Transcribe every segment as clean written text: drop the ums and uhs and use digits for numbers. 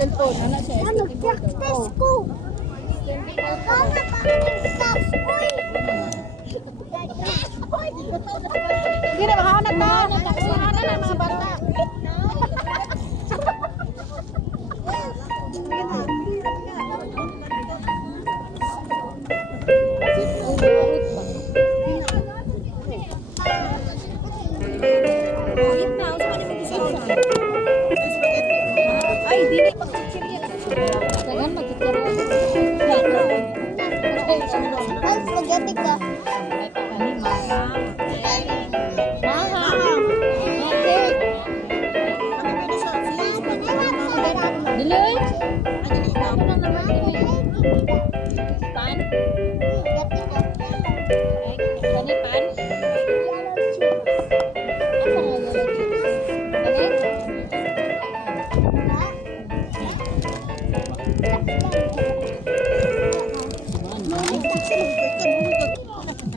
cellphone. Ano siya? Ano, practice ko. Hindi na, makahanap na. Makahanap na mga bata. Ay, di na pagkikiriya. Jangan magkikiriya. Ay, spaghetti ka. Diloy? Ano na naman Diloy? Pan? Kani pan? Asa nga lalagyan? Kani?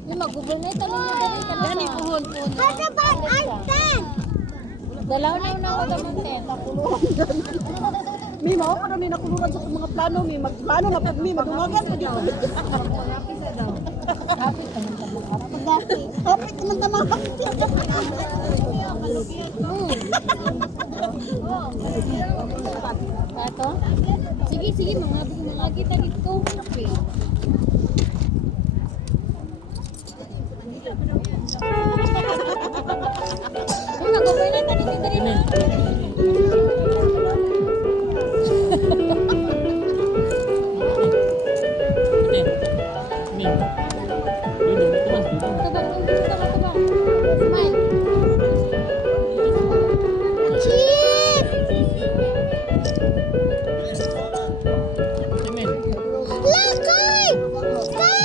Yung mag-google na ito lang yung gani puhon. What about Einstein? Dalaw na yung nakuha ten. Mi mao pa mi nakuluran sa mga plano mi magplano na pud mi madumagan pud dito. Hapit naman tamang hapit. Kato? Sige, sige, mga lagi tadi ko. Okay. Ay, mag-ubay na tadi dito rin. Smile. Cheese! Look, kite! Kite! Kite!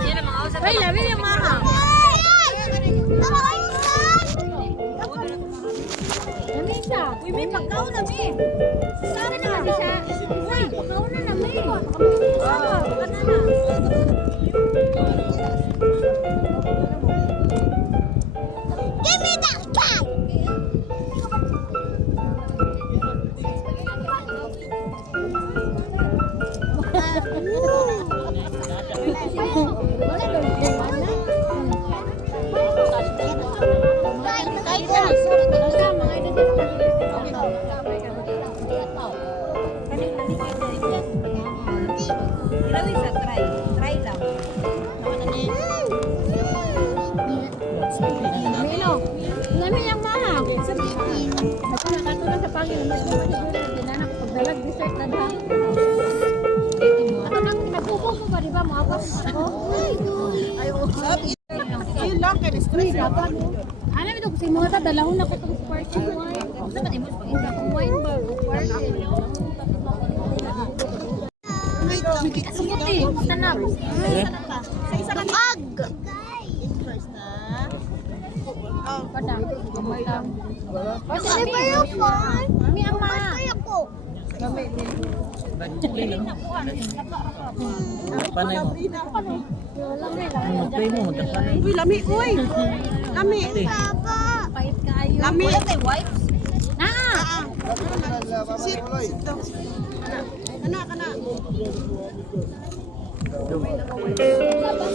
Kite! Ay, labi yung mama. Labi siya. Uy, may pagkaw na, mi. Sari na labi siya. Uy, pagkaw na na, mi. Ah, baka na na. Give me that cat! Lami yang mahal. Ako nakatulong sa Panginoon. Mas naman siguro dinanak pagdalag dessert na da. Ano nang nagbubo ko ba, di ba? Mga ako. Ayun lang kay stress na. Ano ito kasi mga ta dalawon na ko tong sparkling wine. Sa man imo pag akong wine ba? Sparkling. Kamuti, tanap. Ag! Padang. Padang. Ano ba yung phone? Mi ang ma. Kaya ko. Panay mo. Mag-play mo, magkasanay. Uy, lami uy. Lami. Papa! Pait kaayo. Lami. Na. Sit. Kana kana. Labas.